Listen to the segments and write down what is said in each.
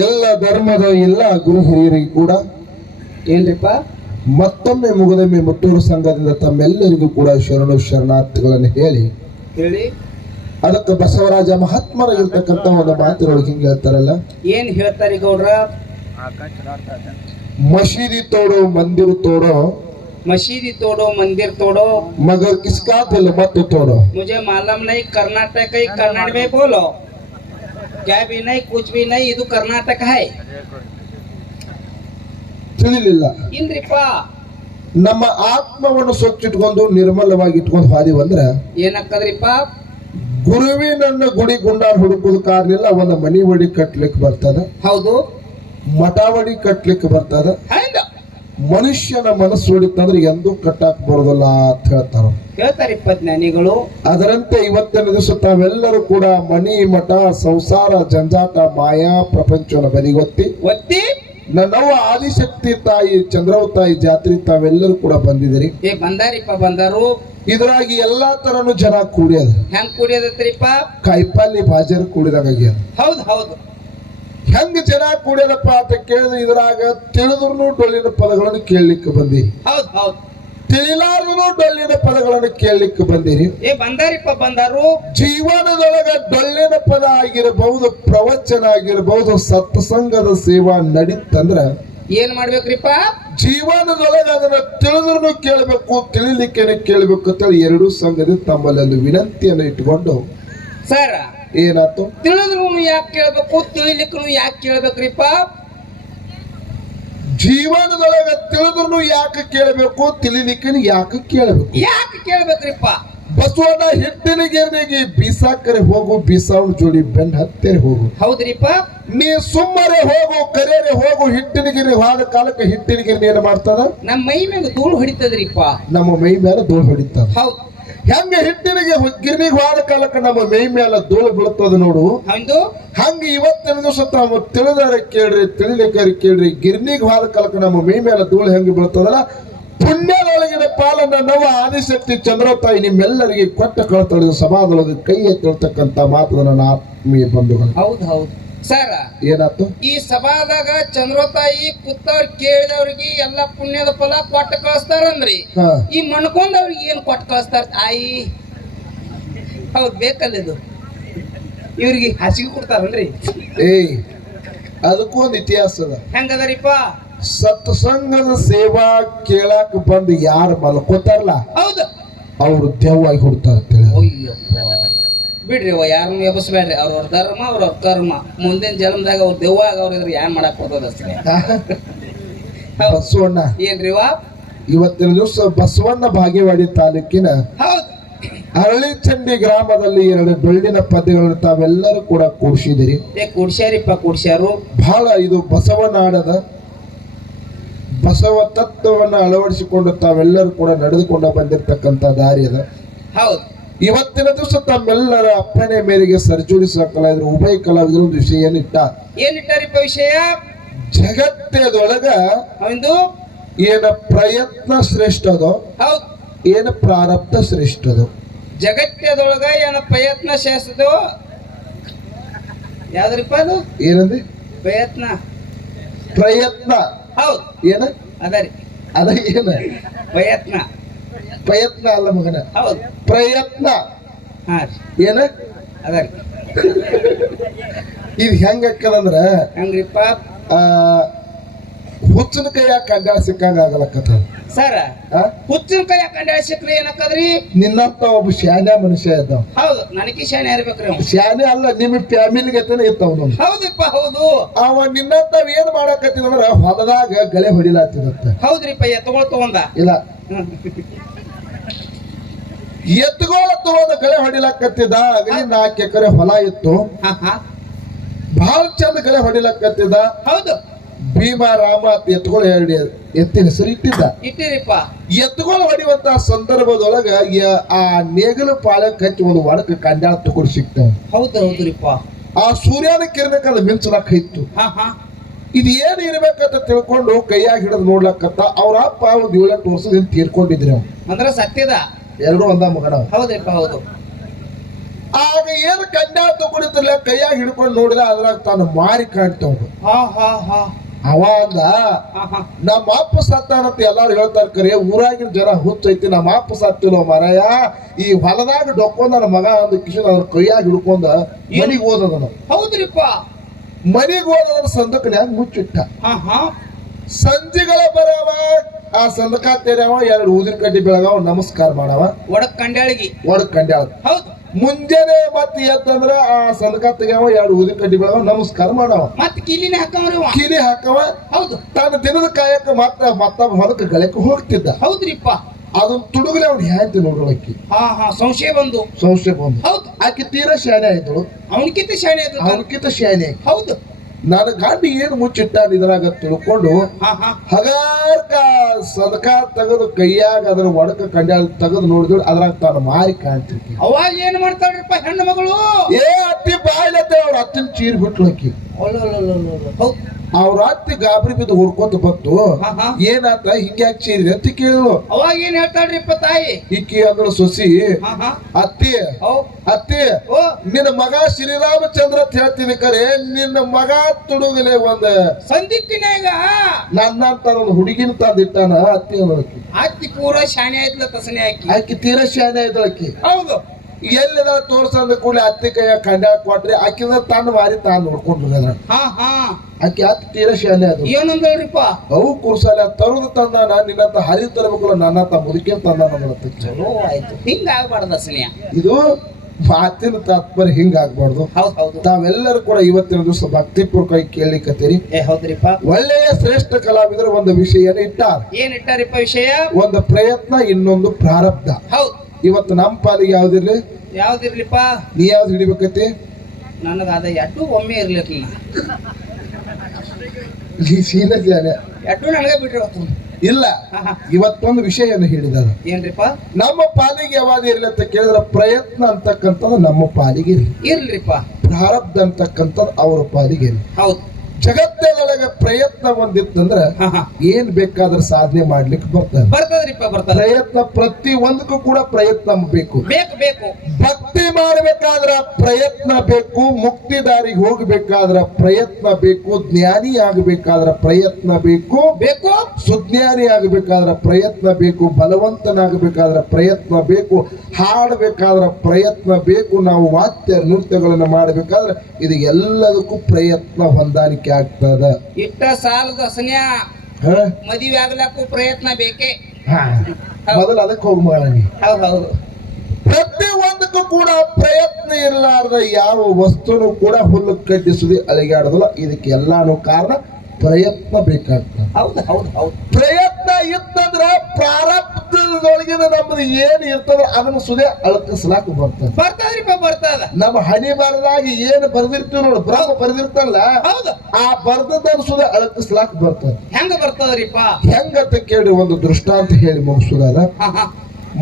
ಎಲ್ಲ ಧರ್ಮದ ಎಲ್ಲ ಗುರು ಹಿರಿಯರಿಗೂ ಕೂಡ ಏನ್ರಿಪ್ಪ ಮತ್ತೊಮ್ಮೆ ಮುಗದೊಮ್ಮೆ ಮುತ್ತೂರು ಸಂಘದಿಂದ ತಮ್ಮೆಲ್ಲರಿಗೂ ಕೂಡ ಶರಣು ಶರಣಾರ್ಥಿಗಳನ್ನು ಹೇಳಿ ಹೇಳಿ ಅದಕ್ಕೆ ಬಸವರಾಜ ಮಹಾತ್ಮರಾಗಿರ್ತಕ್ಕಂಥ ಒಂದು ಮಾತಿನೊಳಗೆ ಹಿಂಗೆ ಹೇಳ್ತಾರಲ್ಲ ಏನ್ ಹೇಳ್ತಾರಿ ಗೌಡ್ರ ಮಸೀದಿ ತೋಡೋ ಮಂದಿರ ತೋಡೋ मशीदी तोड़ो मंदिर तोड़ो मगर किसका दिल मत तोड़ो मुझे मालूम नहीं कर्नाटक ही कन्नड़ में बोलो क्या भी नहीं कुछ भी नहीं ಇದು ಕರ್ನಾಟಕ है ತಿಳಿಲಿಲ್ಲ ಇಂದ್ರಿಪ್ಪ ನಮ್ಮ ಆತ್ಮವನ್ನು ಸ್ವಚ್ಛ ಇಟ್ಕೊಂಡು ನಿರ್ಮಲವಾಗಿ ಇಟ್ಕೊಂಡು ಹಾದಿವಿ ಅಂದ್ರ ಏನಕ್ಕದ್ರಿಪ್ಪ ಗುರುವಿನನ್ನ ಗುಡಿ ಗುಂಡಾರ್ ಹುಡುಕೋದು ಕಾರಣಿಲ್ಲ ಒಂದು ಮನಿ ಒಡಿ ಕಟ್ಲಿಕ್ಕೆ ಬರ್ತದ ಹೌದು ಮಠವಡಿ ಕಟ್ಲಿಕ್ಕೆ ಬರ್ತದ ಹೌದು ಮನುಷ್ಯನ ಮನಸ್ಸು ಹೊಡಿತಂದ್ರೆ ಎಂದೂ ಕಟ್ಟಾಕ್ ಬರೋದಲ್ಲ ಅಂತ ಹೇಳ್ತಾರ. ಹೇಳ್ತಾರಿಪ್ಪ ಜ್ಞಾನಿಗಳು ಅದರಂತೆ ಇವತ್ತಿನ ದಿವಸ ತಾವೆಲ್ಲರೂ ಕೂಡ ಮಣಿ ಮಠ ಸಂಸಾರ ಜಂಜಾಟ ಮಾಯಾ ಪ್ರಪಂಚವನ್ನು ಬದಿಗೊತ್ತಿ ಒತ್ತಿ. ನನ್ನವ್ವ ಆದಿಶಕ್ತಿ ತಾಯಿ ಚಂದ್ರವ ತಾಯಿ ಜಾತ್ರೆ ತಾವೆಲ್ಲರೂ ಕೂಡ ಬಂದಿದ್ರಿ ಏ ಬಂದಾರಿಪ್ಪ ಬಂದಾರು. ಇದ್ರಾಗಿ ಎಲ್ಲಾ ತರನು ಜನ ಕೂಡ್ಯದ ಹೆಂಗ್ ಕುಡಿಯೋದತ್ರಿಪ್ಪ ಕಾಯಿಪಲ್ಲಿ ಬಾಜರ್ ಕೂಡಿದಾಗ ಹೌದು ಹೌದು. ಹೆಂಗ್ ಜನ ಕೂಡ್ಯಾರಪ್ಪ ಅಂತ ಕೇಳಿದ್ರೆ ಇದ್ರಾಗ ತಿಳಿದ್ರು ಡೊಳ್ಳಿನ ಪದಗಳನ್ನು ಕೇಳಲಿಕ್ಕೆ ಬಂದಿ. ಹೌದು ಹೌದು. ತಿಳಿಲಾರ್ದು ಡೊಳ್ಳಿನ ಪದಗಳನ್ನು ಕೇಳಲಿಕ್ಕೆ ಬಂದಿರಿ. ಏ ಬಂದಾರಿಪ್ಪ ಬಂದಾರು. ಜೀವನದೊಳಗ ಡೊಳ್ಳಿನ ಪದ ಆಗಿರಬಹುದು ಪ್ರವಚನ ಆಗಿರಬಹುದು ಸತ್ಸಂಗದ ಸೇವಾ ನಡೀತಂದ್ರ ಏನ್ ಮಾಡ್ಬೇಕ್ರಿಪ್ಪ? ಜೀವನದೊಳಗ ಅದನ್ನ ತಿಳಿದ್ರು ಕೇಳಬೇಕು ತಿಳಿಲಿಕ್ಕೆ ಕೇಳಬೇಕು ಅಂತೇಳಿ ಎರಡೂ ಸಂಘದ ತಮ್ಮಲ್ಲಿ ಒಂದು ವಿನಂತಿಯನ್ನು ಇಟ್ಕೊಂಡು ಸರ್ ಏನಾಯ್ತು? ತಿಳಿದ್ರು ಯಾಕೆ ಕೇಳ್ಬೇಕು? ತಿಳಿಲಿಕ್ಕೂ ಯಾಕೆ ಕೇಳ್ಬೇಕ್ರಿಪ್ಪ ಜೀವನದೊಳಗ ತಿಳಿದ್ರು ಯಾಕೆ ಕೇಳಬೇಕು? ತಿಳಿಲಿಕ್ಕೆ ಯಾಕೆ ಕೇಳಬೇಕು? ಯಾಕೆ ಕೇಳ್ಬೇಕ್ರಿಪ್ಪ ಬಸವನ ಹಿಟ್ಟಿನ ಗಿರಣಿಗೆ ಬೀಸಾಕರೆ ಹೋಗು ಬೀಸಾವನ್ ಜೋಡಿ ಬೆನ್ನ ಹತ್ತರೆ ಹೋಗು. ಹೌದ್ರಿಪ್ಪ ನೀ ಸುಮ್ಮನೆ ಹೋಗು ಕರೆಯರೆ ಹೋಗು ಹಿಟ್ಟಿನ ಗಿರಣಿ ಹಾದ ಕಾಲಕ್ಕೆ ಹಿಟ್ಟಿನ ಗಿರಣಿ ಏನ್ ಮಾಡ್ತದ? ನಮ್ಮ ಮೈ ಮೇಲೆ ಧೂಳು ಹೊಡಿತದ್ರಿಪ್ಪ ನಮ್ಮ ಮೈ ಮೇಲೆ ಧೂಳು ಹೊಡಿತದ. ಹೌದು. ಹೆಂಗ ಹಿಟ್ಟಿನಿಗೆ ಗಿರಣಿಗೆ ಹೋದ ಕಾಲಕ್ಕೆ ನಮ್ಮ ಮೈ ಮೇಲೆ ಧೂಳು ಬೀಳುತ್ತದೆ ನೋಡು. ಹಂಗ ಹಂಗ ಇವತ್ತಿನ ದಿವಸ ತಾವು ತಿಳಿದಾರ ಕೇಳ್ರಿ ತಿಳಿಲಿಕ್ಕಾರ ಕೇಳ್ರಿ. ಗಿರ್ನಿಗೆ ಹೋದ ಕಾಲಕ್ಕೆ ನಮ್ಮ ಮೈ ಮೇಲೆ ಧೂಳು ಹೆಂಗ ಬೀಳ್ತದಲ್ಲ? ಪುಣ್ಯದೊಳಗಿನ ಪಾಲನ ನವ ಆದಿಶಕ್ತಿ ಚಂದ್ರತಾಯಿ ನಿಮ್ಮೆಲ್ಲರಿಗೆ ಕೊಟ್ಟ ಕಳತಳಿದ ಸಮಾಜದೊಳಗೆ ಕೈ ಎತ್ತಿರ್ತಕ್ಕಂಥ ಮಾತು ನನ್ನ ಆತ್ಮೀಯ ಬಂಧುಗಳು. ಹೌದು ಹೌದು. ಸರ್ ಏನಾಯ್ತು? ಈ ಸಭಾದಾಗ ಚಂದ್ರತಾಯಿ ಕುತ್ತವ್ರ ಕೇಳಿದವ್ರಿಗೆ ಎಲ್ಲ ಪುಣ್ಯದ ಫಲ ಕೊಟ್ಟು ಕಳಿಸ್ತಾರಂದ್ರಿ. ಹಾ. ಈ ಮಣ್ಕೊಂಡವ್ರಿಗೆ ಏನ್ ಕೊಟ್ಟು ಕಳಿಸ್ತಾರ? ತಾಯಿ ಹೌದ್ ಬೇಕಲ್ಲ ಇದು ಇವ್ರಿಗೆ ಹಸಿಗೆ ಕೊಡ್ತಾರನ್ರಿ. ಏಯ್ ಅದಕ್ಕೂ ಒಂದು ಇತಿಹಾಸ ಅದ. ಹೆಂಗದರಿಪ್ಪ? ಸತ್ಸಂಗದ ಸೇವಾ ಕೇಳಾಕ ಬಂದು ಯಾರು ಮಲ್ಕೋತಾರಲ್ಲ ಹೌದು. ಅವ್ರು ದೆವ್ವಾಗಿ ಹುಡ್ತಾರ ಅಯ್ಯಪ್ಪ. ಬಿಡ್ರಿ ಅವ ಯಾರನ್ನು ಎಬಸ್ಬೇಡ್ರಿ ಅವ್ರ ಧರ್ಮ ಅವ್ರ ಕರ್ಮ. ಮುಂದಿನ ಜನ್ಮದಾಗ ಅವ್ರ ದೆವ್ವ ಅವ್ರ ಇದ್ರೆ ಏನ್ ಮಾಡಕ್ ಬರ್ತದ ಅಷ್ಟೇ. ಬಸವಣ್ಣ. ಏನ್ರಿ ವಾ ಇವತ್ತಿನ ದಿವಸ ಬಸವಣ್ಣ ಬಾಗೇವಾಡಿ ತಾಲೂಕಿನ ಹೌದು. ಅರಳಿಚಂಡಿ ಗ್ರಾಮದಲ್ಲಿ ಎರಡು ಬೆಳ್ಳಿನ ಪದ್ಯಗಳನ್ನು ತಾವೆಲ್ಲರೂ ಕೂಡ ಕೂಡಿಸಿದಿರಿ ಕೂಡ್ಸ್ಯಾರಿಪ್ಪ ಕೂಡ್ಸ್ಯಾರು. ಕುಡ್ಸ್ಯಾರು ಬಹಳ ಇದು ಬಸವನಾಡದ ಬಸವ ತತ್ವವನ್ನು ಅಳವಡಿಸಿಕೊಂಡು ತಾವೆಲ್ಲರೂ ಕೂಡ ನಡೆದುಕೊಂಡು ಬಂದಿರತಕ್ಕಂತ ದಾರಿ ಅದ. ಹೌದು. ಇವತ್ತಿನ ದಿವಸ ತಮ್ಮೆಲ್ಲರ ಅಪ್ಪಣೆ ಮೇರೆಗೆ ಸರಿಜೋಡಿಸುವ ಕಲಾವಿದರು ಉಭಯ ಕಲಾವಿದರು ಒಂದು ವಿಷಯ ಇಟ್ಟ ಏನಿಟ್ಟಾರಿಪ್ಪ ವಿಷಯ? ಜಗತ್ತದೊಳಗ ಒಂದು ಏನ ಪ್ರಯತ್ನ ಶ್ರೇಷ್ಠದೋ ಹೌದು. ಏನ ಪ್ರಾರಬ್ಧ ಶ್ರೇಷ್ಠದೋ ಜಗತ್ತದೊಳಗ ಏನ ಪ್ರಯತ್ನ ಶ್ರೇಷ್ಠದೋ? ಯಾವ್ದ್ರಿಪ್ಪ ಅದು? ಏನಂದ್ರೆ ಪ್ರಯತ್ನ. ಪ್ರಯತ್ನ. ಹೌದು. ಏನ? ಅದರಿ ಅದ ಏನ? ಪ್ರಯತ್ನ. ಪ್ರಯತ್ನ ಅಲ್ಲ ಮಗನ. ಪ್ರಯತ್ನ. ಏನ? ಅದರಿ ಇದು ಹೆಂಗ ಅಕ್ಕದಂದ್ರ ಹಂಗ್ರಿಪ್ಪ ಹುಚ್ಚಿನ ಕೈಯಾಗ ಕಂಡಾಳ ಸಿಕ್ಕಂಗ ಆಗಲಕ್ಕತ್ತ ಸರ? ಹುಚ್ಚಿನ ಕೈಯಾಗ ಕಂಡಾಳ ಸಿಕ್ಕ್ರಿ ಏನಕ್ಕದ್ರಿ ನಿನ್ನಂತ ಒಬ್ಬ ಶಾನೆ ಮನುಷ್ಯ ಇದ್ದಾವ. ಹೌದು ನನಗೆ ಶಾನೆ ಇರ್ಬೇಕ್ರಿ. ಶಾನೆ ಅಲ್ಲ ನಿಮ್ಮ ಫ್ಯಾಮಿಲಿಗೆ ಇರ್ತಾವ ನಮ್ ಹೌದಪ್ಪ ಹೌದು. ಅವ ನಿನ್ನಂತ ಏನ್ ಮಾಡಕತ್ತಿದಂದ್ರ ಹೊಲದಾಗ ಗಳೆ ಹೊಡಿಲಾತಿದತ್ತ. ಹೌದ್ರಿಪ್ಪ ಎತ್ತಗೊಳ್ ತಗೊಂಡ. ಇಲ್ಲ ಹ್ಮ್. ಕಳೆ ಹೊಡಿಲಕ್ಕತ್ತಿದ ಕರೆ ನಾಲ್ಕು ಎಕರೆ ಹೊಲ ಇತ್ತು. ಬಹಳ ಚಂದ ಕಳೆ ಹೊಡಿಲಕ್ಕತ್ತಿದ ಹೌದು. ಭೀಮ ರಾಮ ಅಂತ ಎತ್ತುಗಳು ಎರಡು ಎತ್ತಿನ ಹೆಸರು ಇಟ್ಟಿದ್ದ. ಇಟ್ಟಿರಿಪ್ಪ. ಎತ್ತುಗಳು ಹೊಡಿಯುವಂತ ಸಂದರ್ಭದೊಳಗ ಆ ನೇಗಲು ಪಾಳಕ್ ಹಚ್ಚಿ ಒಂದು ಒಡಕ ಕಂಡಾಳ ತಗೊಂಡು ಸಿಗ್ತಾವ ಹೌದು ಹೌದ್ರಿಪ್ಪ ಆ ಸೂರ್ಯನ ಕಿರಣಕ್ಕೆ ಅದು ಮಿಂಚಲಕ್ಕ ಇತ್ತು. ಹಾ ಹಾ. ಇದು ಏನು ಇರ್ಬೇಕಂತ ತಿಳ್ಕೊಂಡು ಕೈಯಾಗಿ ಹಿಡಿದು ನೋಡ್ಲಕ್ಕಂತ ಅವ್ರ ಅಪ್ಪ ಒಂದು ಏಳೆಂಟು ವರ್ಷದಿಂದ ತೀರ್ಕೊಂಡಿದ್ರಿ ಅಂದ್ರೆ ಅಂದ್ರ ಸತ್ಯದ? ಎರಡು ಒಂದ ಮಗನ ಹೌದಪ್ಪ ಹೌದು. ಆಗ ಏನು ಕನ್ಯಾ ತಗೊಂಡಿದ್ರಲ್ಲ ಕೈಯಾಗಿ ಹಿಡ್ಕೊಂಡು ನೋಡಿದ ಅದ್ರಾಗ ತಾನು ಮಾರಿ ಕಾಣ್ತಾವ ಅವ ಅಂದ ನಮ್ಮ ಅಪ್ಪ ಸತ್ತಾನಂತ ಎಲ್ಲಾರು ಹೇಳ್ತಾರೆ ಕರೆ ಊರಾಗಿನ ಜನ ಹುಚ್ಚೈತಿ ನಮ್ಮ ಅಪ್ಪ ಸತ್ತಿಲ್ಲ ಮರಯ. ಈ ಹೊಲದಾಗ ಡೊಕ್ಕೊಂದ ನನ್ನ ಮಗ ಅಂದ ಕಿಶನ್ ಅದ್ರ ಕೈಯಾಗಿ ಹಿಡ್ಕೊಂಡ ಮನಿಗೆ ಹೋದದನ. ಹೌದ್ರಿಪ್ಪ. ಮನಿಗ್ ಹೋದದನ ಸಂದಕನ್ಯಾಗ ಮುಚ್ಚಿಟ್ಟ? ಸಂಜೆಗಳ ಬರವ ಆ ಸಂದಕ ತೆರವ ಎರಡು ಊದಿನ ಕಡ್ಡಿ ಬೆಳಗಾವ ನಮಸ್ಕಾರ ಮಾಡವ. ಒಡಕ್ ಕಂಡ್ಯಾಳಿಗೆ. ಒಡಕ್ ಕಂಡ್ಯಾಳ. ಹೌದು. ಮುಂಜಾನೆ ಮತ್ತೆ ಎದ್ದಂದ್ರ ಆ ಸಂದಕ ತೆಗ್ಯಾವ ಎರಡು ಊದಿನ ಕಡ್ಡಿ ಬೆಳಗಾವ ನಮಸ್ಕಾರ ಮಾಡವ. ಮತ್ ಕಿಲಿನೇ ಹಾಕವ್ರಿ ಕಿಲಿ ಕೀಲಿ ಹಾಕವ. ಹೌದು. ತನ್ನ ದಿನದ ಕಾಯಕ ಮತ್ತ ಮತ್ತ ಹೊಲಕ್ಕೆ ಗಳಕ್ಕೆ ಹೋಗ್ತಿದ್ದ. ಹೌದ್ರಿಪ್ಪ. ಅದನ್ನ ತುಡುಗಲೆ ಅವ್ನು ಹ್ಯಾಂತಿ ನೋಡೋಳಕ್ಕಿ ಹಾ ಹಾ ಸಂಶಯ ಬಂದು. ಸಂಶಯ ಬಂದು. ಹೌದು. ಆಕೆ ತೀರಾ ಶಾನೆ ಆಯ್ತಳು. ಅವನಕಿತ ಶಾಣೆ ಆಯ್ತು ಅವನಕ್ಕಿಂತ ಶಾನೆ ಹೌದು. ನನ್ನ ಗಂಡ ಏನು ಮುಚ್ಚಿಟ್ಟ ಇದ್ರಾಗ ತಿಳ್ಕೊಂಡು ಹಗಾರ್ಕ ಸದಕ ತೆಗೆದು ಕೈಯಾಗ ಅದರ ಒಡಕ ಕಂಡ ತೆಗೆದು ನೋಡಿದ್ರು ಅದ್ರಾಗ ತಾನು ಮಾರಿ ಕಾಣ್ತಿರ್ತಿ ಅವಾಗ ಏನ್ ಮಾಡ್ತಾಳ್ರಿಪ್ಪ ಹೆಣ್ಣು ಮಗಳು? ಏ ಅತ್ತಿ ಬಾಯ್ಲತ್ತೆ ಅವ್ರ ಅತ್ತಿನ ಚೀರ್ ಬಿಟ್ಲು ಆಕಿ. ಹೌದು. ಅವ್ರ ಅತ್ತಿ ಗಾಬರಿ ಬಿದ್ದು ಹುಡ್ಕೊಂತ ಬಂತು ಏನಾತ ಹಿಂಗ್ಯಾಕ್ ಚೀರಿ ಅಂತ ಕೇಳಿದ್ರು ಅವಾಗ ಏನ್ ಹೇಳ್ತಾಳ್ರಿಪ್ಪ ತಾಯಿ? ಇಕ್ಕಿ ಅಂದಳು ಸೊಸಿ ಅತ್ತಿ ಅತ್ತಿ ನಿನ್ನ ಮಗ ಶ್ರೀರಾಮಚಂದ್ರ ಅಂತ ಹೇಳ್ತೀನಿ ಕರೆ ನಿನ್ನ ಮಗ ತುಡುಗಲೆ ಒಂದ ಸಂದಿಕ್ಕಿನಾಗ ನನ್ನಂತ ಒಂದು ಹುಡುಗಿನ ತಂದಿಟ್ಟಾನ ಅತ್ತಿ ಅನ್ನೋದಕ್ಕೆ. ಅತ್ತಿ ಪೂರ ಶಾಣೆ ಆಯ್ತಲ್ಲ ತಸನೆ ಹಾಕಿ ಆಕಿ ತೀರಾ ಶಾಣೆ ಇದ್ದಳಕಿ ಹೌದು. ಎಲ್ಲಿದ ತೋರ್ಸಂದ ಕೂಡಲೇ ಅತ್ತಿ ಕೈಯ ಕಂಡ ಕೊಟ್ರಿ ಆಕಿದ ತನ್ನ ಮಾರಿ ತಾನು ನೋಡ್ಕೊಂಡು ಅದ್ರ ಹಾ ಹಾ. ಆಕಿ ಅತ್ತಿ ತೀರ ಶಾಲೆ ಅದು. ಏನಂದಳ್ರಿಪ್ಪ ಅವು ಕುರ್ಸಾಲ ತರುದು ತಂದಾನ ನಿನ್ನಂತ ಹರಿ ತರಬೇಕಲ್ಲ ನನ್ನಂತ ಮುದುಕಿ ತಂದಾನ ಅನ್ನತ್ತೆ. ಚಲೋ ಆಯ್ತು. ಹಿಂಗ ಸ್ನೇಹ ಇದು ಮಾತಿನ ತಾತ್ಪರ್ಯ ಹಿಂಗ ಆಗ್ಬಾರ್ದು ಹೌದ್ ಹೌದು. ತಾವೆಲ್ಲರೂ ಕೂಡ ಇವತ್ತಿನ ದಿವಸ ಭಕ್ತಿಪೂರ್ವಕವಾಗಿ ಕೇಳಲಿಕ್ಕತ್ತೀರಿ ಒಳ್ಳೆಯ ಶ್ರೇಷ್ಠ ಕಲಾವಿದರು ಒಂದು ವಿಷಯ ಇಟ್ಟಾರ. ಏನ್ ಇಟ್ಟಾರಿಪ್ಪ ವಿಷಯ? ಒಂದು ಪ್ರಯತ್ನ ಇನ್ನೊಂದು ಪ್ರಾರಬ್ಧ. ಹೌದ್. ಇವತ್ತು ನಮ್ಮ ಪಾಲಿಗೆ ಯಾವ್ದಿರ್ಲಿ? ಯಾವ್ದಿರ್ಲಿಪ್ಪ? ನೀ ಯಾವ್ದು ಹಿಡಿಬೇಕತಿ? ನನಗ ಅದ ಎಟ್ಟು ಒಮ್ಮೆ ಇರ್ಲಿಕ್ಕಿಲ್ಲ ಈ ಸೀನ ಜಾನೆ ಎಟ್ಟು ನನಗೆ ಬಿಟ್ಟು ಇಲ್ಲ. ಇವತ್ತೊಂದು ವಿಷಯವನ್ನು ಹೇಳಿದ ಏನ್ರಿಪ್ಪ? ನಮ್ಮ ಪಾಲಿಗೆ ಯಾವಾಗ ಇರ್ಲಿ ಅಂತ ಕೇಳಿದ್ರೆ ಪ್ರಯತ್ನ ಅಂತಕ್ಕಂಥದ್ದು ನಮ್ಮ ಪಾಲಿಗೆ ಇರ್ಲಿ. ಇರ್ಲಿಪ್ಪ. ಪ್ರಾರಬ್ಧ ಅಂತಕ್ಕಂಥದ್ದು ಅವರ ಪಾಲಿಗೆ ಹೌದ್. ಜಗತ್ತಿನೊಳಗೆ ಪ್ರಯತ್ನ ಒಂದಿತ್ತಂದ್ರ ಏನ್ ಬೇಕಾದ್ರೆ ಸಾಧನೆ ಮಾಡ್ಲಿಕ್ಕೆ ಬರ್ತದೆ. ಬರ್ತದ್ರಿಪ್ಪ ಬರ್ತದ ಪ್ರಯತ್ನ ಪ್ರತಿ ಒಂದಕ್ಕೂ ಕೂಡ ಪ್ರಯತ್ನ ಬೇಕು. ಬೇಕು ಬೇಕು. ಭಕ್ತಿ ಮಾಡಬೇಕಾದ್ರ ಪ್ರಯತ್ನ ಬೇಕು ಮುಕ್ತಿ ದಾರಿಗೆ ಹೋಗ್ಬೇಕಾದ್ರ ಪ್ರಯತ್ನ ಬೇಕು ಜ್ಞಾನಿ ಆಗ್ಬೇಕಾದ್ರ ಪ್ರಯತ್ನ ಬೇಕು ಬೇಕು. ಸುಜ್ಞಾನಿ ಆಗ್ಬೇಕಾದ್ರ ಪ್ರಯತ್ನ ಬೇಕು ಬಲವಂತನಾಗಬೇಕಾದ್ರ ಪ್ರಯತ್ನ ಬೇಕು ಹಾಡಬೇಕಾದ್ರ ಪ್ರಯತ್ನ ಬೇಕು ನಾವು ವಾದ್ಯ ನೃತ್ಯಗಳನ್ನು ಮಾಡಬೇಕಾದ್ರೆ ಇದು ಎಲ್ಲದಕ್ಕೂ ಪ್ರಯತ್ನ ಹೊಂದಾಣಿಕೆ ಆಗ್ತದ? ಇಟ್ಟ ಸಾಲದ ದಸನ್ಯ ಹ? ಮದುವೆ ಆಗ್ಲಕ್ಕೂ ಪ್ರಯತ್ನ ಬೇಕೇ? ಹಾ. ಮೊದಲು ಅದಕ್ಕೆ ಹೋಗಿ ಮಾಡಿ ಹೌದ್ ಹೌದು. ಪ್ರತಿ ಒಂದಕ್ಕೂ ಕೂಡ ಪ್ರಯತ್ನ ಇರಲಾರ್ದ ಯಾವ ವಸ್ತುನು ಕೂಡ ಹುಲ್ಲು ಕಟ್ಟಿಸುದು ಅಳಿಗಾಡೋದಿಲ್ಲ ಇದಕ್ಕೆ ಎಲ್ಲಾನು ಕಾರಣ ಪ್ರಯತ್ನ ಬೇಕಾಗ್ತದೆ. ಹೌದು ಹೌದು ಹೌದು. ಪ್ರಯತ್ನ ಇತ್ತಂದ್ರ ಪ್ರಾರಬ್ಧದೊಳಗಿನ ನಮ್ದು ಏನ್ ಇರ್ತದ ಅದನ್ನ ಸುದೆ ಅಳಕಿಸ್ಲಾಕ ಬರ್ತದೆ ಬರ್ತದ್ರಿಪ್ಪ ಬರ್ತದ. ನಮ್ಮ ಹಣಿ ಬರದಾಗ ಏನ್ ಬರ್ದಿರ್ತೀವಿ ನೋಡು ಬ್ರಹ್ಮ ಬರ್ದಿರ್ತಲ್ಲ ಹೌದು. ಆ ಬರ್ದದನ್ನ ಸುದೆ ಅಳಕಿಸ್ಲಾಕ ಬರ್ತದೆ ಹೆಂಗ ಬರ್ತದ್ರಿಪ್ಪ? ಹೆಂಗಂತ ಕೇಳಿ ಒಂದು ದೃಷ್ಟಾಂತ ಹೇಳಿ ಮುಗಿಸುದಾದ.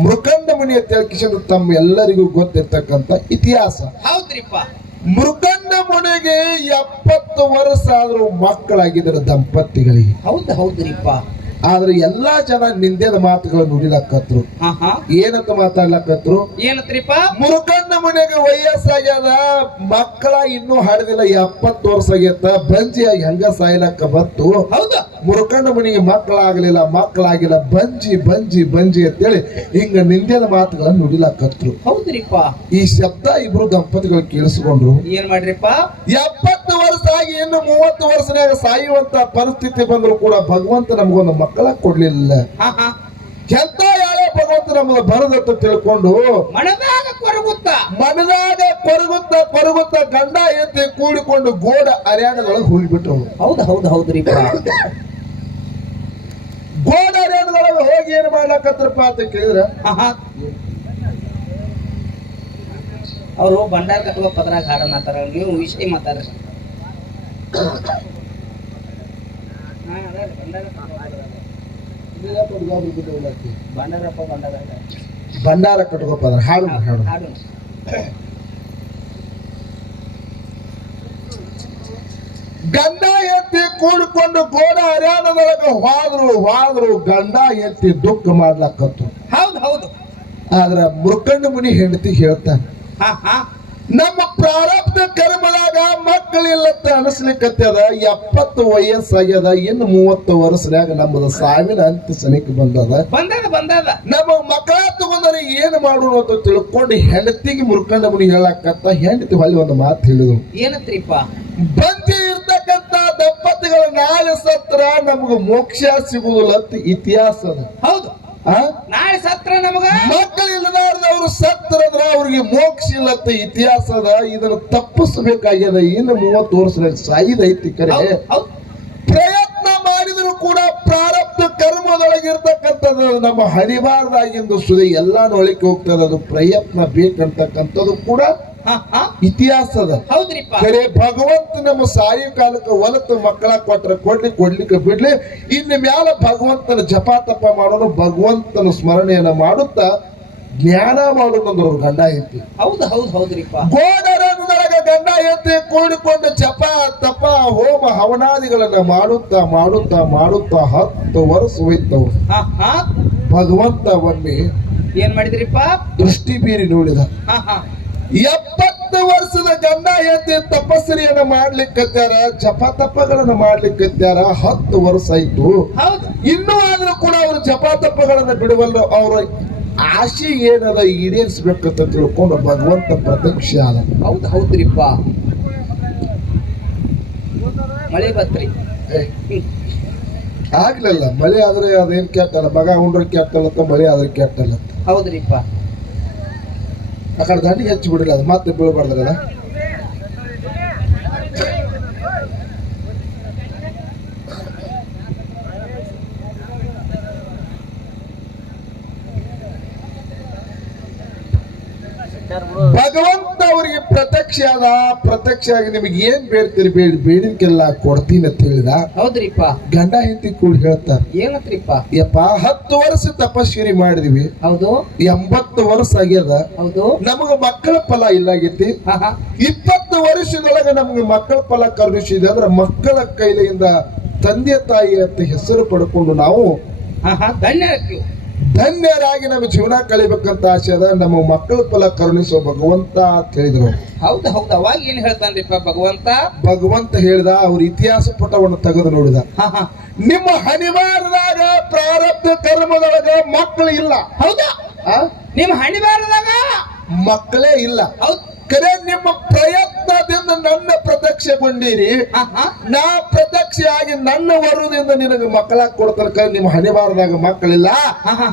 ಮೃಕಂಡ ಮುನಿ ಅಂತ ತಮ್ಮ ಎಲ್ಲರಿಗೂ ಗೊತ್ತಿರ್ತಕ್ಕಂತ ಇತಿಹಾಸ. ಹೌದ್ರಿಪ್ಪ. ಮೃಕಂಡ ಮುನಿಗೆ ಎಪ್ಪತ್ತು ವರ್ಷ ಆದ್ರೂ ಮಕ್ಕಳಾಗಿದ್ದರು ದಂಪತಿಗಳಿಗೆ. ಹೌದು ಹೌದ್ರಿಪ್ಪ. ಆದ್ರೆ ಎಲ್ಲಾ ಜನ ನಿಂದೆದ ಮಾತುಗಳನ್ನು ನುಡಿಲಕ್ಕತ್ರು. ಏನಂತ ಮಾತಾಡ್ಲಕ್ಕತ್ರು? ಏನತ್ರಿಪ್ಪ? ಮುರುಕಣ್ಣ ಮುನಿಗೆ ವಯಸ್ಸಾಗ್ಯದ ಮಕ್ಕಳ ಇನ್ನೂ ಹಾಡಿದಿಲ್ಲ ಎಪ್ಪತ್ತು ವರ್ಷ ಆಗೈತ ಬಂಜಿಯಾಗಿ ಹೆಂಗ ಸಾಯ್ಲಕ್ಕ ಬತ್ತು ಹೌದಾ? ಮುರುಕಣ್ಣ ಮನೆಗೆ ಮಕ್ಕಳಾಗಲಿಲ್ಲ ಮಕ್ಕಳಾಗಿಲ್ಲ ಬಂಜಿ ಬಂಜಿ ಬಂಜಿ ಅಂತೇಳಿ ಹಿಂಗ ನಿಂದೆದ ಮಾತುಗಳನ್ನು ನುಡಿಲಕ್ಕತ್ರು. ಹೌದ್ರಿಪ್ಪ. ಈ ಶಬ್ದ ಇಬ್ರು ದಂಪತಿಗಳು ಕೇಳಿಸ್ಕೊಂಡ್ರು. ಏನ್ ಮಾಡ್ರಿಪ್ಪ? ಎಪ್ಪತ್ತು ವರ್ಷ ಆಗಿ ಇನ್ನು ಮೂವತ್ತು ವರ್ಷನಾಗ ಸಾಯುವಂತ ಪರಿಸ್ಥಿತಿ ಬಂದ್ರು ಕೂಡ ಭಗವಂತ ನಮಗೊಂದು ಮಕ್ಕಳ ಕೊಡ್ಲಿಲ್ಲ. ಎಂತ ಯಾಳೆ ಭಗವಂತ ನಮ್ಮನ್ನ ಬರದತ್ತ ತಿಳ್ಕೊಂಡು ಮನದಾಗ ಕೊರಗುತ್ತ. ಮನದಾಗ ಕೊರಗುತ್ತ ಕೊರಗುತ್ತ ಗಂಡ ಎತ್ತಿ ಕೂಡಿಕೊಂಡು ಗೋಡ ಅರ್ಯಾಣದೊಳಗೆ ಹೋಗಿಬಿಟ್ರು ಹೌದು ಹೌದು ಹೌದ್ರಿ ಗೋಡ ಅರ್ಯಾಣದೊಳಗೆ ಹೋಗಿ ಏನ್ ಮಾಡ್ಲಕತ್ರಪ್ಪ ಅಂತ ಕೇಳಿದ್ರ ಅವರು ಬಂಡಾರ ಕಟ್ಟುವ ಪದ್ರಾಗ ಹಾಡ ಮಾತಾರ ನೀವು ವಿಷಯ ಮಾತಾಡ್ರಿ. ಹಾ, ಭಂಡಾರ ಕಟ್ಕೋಪದ್ರ ಹಾಡು ಹಾಡು ಹಾಡು. ಗಂಡ ಎತ್ತಿ ಕೂಡ್ಕೊಂಡು ಗೋಡ ಹರಿಯಾಣದೊಳಗ ಹೋದ್ರು ಹೋದ್ರು ಗಂಡ ಎತ್ತಿ ದುಃಖ ಮಾಡ್ಲಕ್ಕತ್ತು ಹೌದು ಹೌದು. ಆದ್ರ ಮುರ್ಕಂಡ ಮುನಿ ಹೆಂಡತಿ ಹೇಳ್ತಾನೆ ನಮ್ಮ ಪ್ರಾರಬ್ಧ ಕರ್ಮದಾಗ ಮಕ್ಕಳಿಲ್ಲತ್ತ ಅನಿಸ್ಲಿಕ್ಕತ್ತದ ಎಪ್ಪತ್ತು ವಯಸ್ಸಾಗ್ಯದ ಇನ್ನು ಮೂವತ್ತು ವರ್ಷದಾಗ ನಮ್ಮದ ಸಾವಿನ ಅಂತ ಸನಿಕ್ ಬಂದದ. ಬಂದದ ಬಂದದ. ನಮ್ಮ ಮಕ್ಕಳ ತಗೊಂಡ್ರೆ ಏನು ಮಾಡೋಣ ಅಂತ ತಿಳ್ಕೊಂಡು ಹೆಂಡತಿಗೆ ಮುರ್ಕಂಡ ಮುನಿ ಹೇಳಕ್ಕತ್ತ ಹೆಂಡತಿ ಹೊಳ್ಳಿ ಒಂದು ಮಾತು ಹೇಳಿದ್ರು. ಏನತ್ರಿಪ್ಪ? ಬಂದಿ ಇರ್ತಕ್ಕಂತ ದಂಪತಿಗಳ ನಾಳೆ ಸತ್ರ ನಮಗ ಮೋಕ್ಷ ಸಿಗುವುದಿಲ್ಲ ಅಂತ ಇತಿಹಾಸ ಅದ. ಹೌದು? ನಾಳೆ ಸತ್ರ ನಮಗ? ಸತ್ರ ಅಂದ್ರೆ ಅವ್ರಿಗೆ ಮೋಕ್ಷ ಇಲ್ಲ ಅಂತ ಇತಿಹಾಸ ಅದ ಇದನ್ನ ತಪ್ಪಿಸಬೇಕಾಗ್ಯದ. ಇನ್ನು ಮೂವತ್ತು ವರ್ಷದಲ್ಲಿ ಸಾಯಿದೈತಿ ಕರೆ. ಪ್ರಯತ್ನ ಮಾಡಿದ್ರು ಕೂಡ ಪ್ರಾರಬ್ಧ ಕರ್ಮದೊಳಗಿರ್ತಕ್ಕಂಥದ್ದು ನಮ್ಮ ಹರಿಬಾರದಾಗಿಂದ ಸುದೀ ಎಲ್ಲಾನು ಒಳಕ್ಕೆ ಹೋಗ್ತದೆ. ಅದು ಪ್ರಯತ್ನ ಬೇಕಂತಕ್ಕಂಥದ್ದು ಕೂಡ ಇತಿಹಾಸ ಅದ ಹೌದ್ರಿಪ್ಪ. ಕರೆ ಭಗವಂತ ನಮ್ಮ ಸಾಯಿ ಕಾಲಕ್ಕೆ ಹೊಲತ್ತು ಮಕ್ಕಳ ಕೊಟ್ರ ಕೊಡ್ಲಿ ಕೊಡ್ಲಿಕ್ಕೆ ಬಿಡ್ಲಿ. ಇನ್ನು ಮ್ಯಾಲ ಭಗವಂತನ ಜಪ ತಪ ಮಾಡೋದು ಭಗವಂತನ ಸ್ಮರಣೆಯನ್ನ ಮಾಡುತ್ತಾ ಜ್ಞಾನ ಮಾಡೋದಂದ್ರ ಗಂಡ ಐತಿ ಹೌದು ಹೌದು ಹೌದ್ರಿಪ್ಪ. ಗೋಡರನದೊಳಗ ಗಂಡ ಎತ್ತಿ ಕೂಡಿಕೊಂಡು ಜಪ ತಪ ಹೋಮ ಹವನಾದಿಗಳನ್ನ ಮಾಡುತ್ತಾ ಮಾಡುತ್ತಾ ಮಾಡುತ್ತಾ ಹತ್ತು ವರ್ಷ ಹೋಯ್ತವ್ರು. ಹಾ ಹಾ? ಭಗವಂತ ಒಮ್ಮೆ ಏನ್ ಮಾಡಿದ್ರಿಪ್ಪ? ದೃಷ್ಟಿ ಬೀರಿ ನೋಡಿದ. ಹಾ ಹಾ. ಎಪ್ಪತ್ತು ವರ್ಷದ ಗಂಡ ಹೆಂಡತಿ ತಪಸ್ಸರಿಯನ್ನ ಮಾಡ್ಲಿಕ್ಕತ್ಯಾರ ಜಪ ಮಾಡ್ಲಿಕ್ಕೆ ಮಾಡ್ಲಿಕ್ಕತ್ಯಾರ ಹತ್ತು ವರ್ಷ ಆಯ್ತು. ಇನ್ನೂ ಆದ್ರೂ ಕೂಡ ಅವರು ಜಪ ತಪ್ಪಗಳನ್ನ ಬಿಡುವಲ್ಲ ಅವರ ಆಶೆ ಏನದ ಈಡೇರಿಸ್ಬೇಕಂತ ತಿಳ್ಕೊಂಡು ಭಗವಂತ ಪ್ರತ್ಯಕ್ಷ ಅದ ಹೌದು ಹೌದ್ರಿಪ್ಪ. ಮಳೆ ಬತ್ರಿ ಆಗ್ಲಿಲ್ಲ. ಮಳೆ ಆದ್ರೆ ಅದೇನ್ ಕೇಳ್ತಲ್ಲ ಮಗ ಉಂಡ್ರೆ ಕೇಳ್ತಲ್ಲ ಮಳೆ ಆದ್ರೆ ಕೇಳ್ತಲ್ಲ ಹೌದ್ರಿಪ್ಪ. ಆ ಕಡೆ ದಂಡಿಗೆ ಹಚ್ಚಿ ಬಿಡಿಲ್ಲ ಅದು ಮತ್ತೆ ಬೀಳ್ಬಾರ್ದಲ್ಲ ಭಗವಂತ ಅವರಿಗೆ ಪ್ರತ್ಯಕ್ಷ ಅದ ಪ್ರತ್ಯಕ್ಷ ಆಗಿ ನಿಮಗೆ ಏನ್ ಬೇಡ್ತೀರಿ ಬೇಡಿ ಬೇಡಿಕೆಲ್ಲ ಕೊಡ್ತೀನಿ ಅಂತ ಹೇಳಿದ? ಹೌದ್ರಿಪ್ಪ. ಗಂಡ ಹೆಂಡತಿ ಕೂಡ ಹೇಳ್ತಾರ. ಏನತ್ರಿಪ್ಪ? ಯಪ್ಪ ಹತ್ತು ವರ್ಷ ತಪಸ್ವಿ ಮಾಡಿದ್ವಿ. ಹೌದು. ಎಂಬತ್ತು ವರ್ಷ ಆಗ್ಯದ. ಹೌದು. ನಮಗ ಮಕ್ಕಳ ಫಲ ಇಲ್ಲಾಗೈತಿ. ಇಪ್ಪತ್ತು ವರ್ಷದೊಳಗೆ ನಮ್ಗೆ ಮಕ್ಕಳ ಫಲ ಕರುಣಿಸಿದೆ ಅಂದ್ರೆ ಮಕ್ಕಳ ಕೈಲಿಂದ ತಂದೆ ತಾಯಿ ಅಂತ ಹೆಸರು ಪಡ್ಕೊಂಡು ನಾವು ಧನ್ಯ ಧನ್ಯರಾಗಿ ನಮ್ಮ ಜೀವನ ಕಳಿಬೇಕಂತ ಆಸೆ ಅದ. ನಮ್ಮ ಮಕ್ಕಳ ಫಲ ಕರುಣಿಸುವ ಭಗವಂತ ಅಂತ ಹೇಳಿದ್ರು. ಹೌದು ಹೌದು. ಅವಾಗ ಏನ್ ಹೇಳ್ತಾನ್ರಿಪ್ಪ ಭಗವಂತ? ಭಗವಂತ ಹೇಳಿದ ಅವ್ರ ಇತಿಹಾಸ ಪುಟವನ್ನು ತೆಗೆದು ನೋಡಿದ. ನಿಮ್ಮ ಹನಿವಾರದಾಗ ಪ್ರಾರಬ್ಧ ಕರ್ಮದೊಳಗ ಮಕ್ಕಳು ಇಲ್ಲ. ಹೌದಾ? ನಿಮ್ಮ ಹನಿವಾರದಾಗ ಮಕ್ಕಳೇ ಇಲ್ಲ. ಹೌದ್. ಕರೆ ನಿಮ್ಮ ಪ್ರಯತ್ನದಿಂದ ನನ್ನ ಹಾ ಹಾ. ನಾ ಪ್ರತ್ಯಕ್ಷ ಆಗಿ ನನ್ನ ವರುದಿಂದ ನಿನಗೆ ಮಕ್ಕಳ ಕೊಡ್ತಾರ ನಿಮ್ಮ ಹಣಿಬಾರದಾಗ ಮಕ್ಕಳಿಲ್ಲ.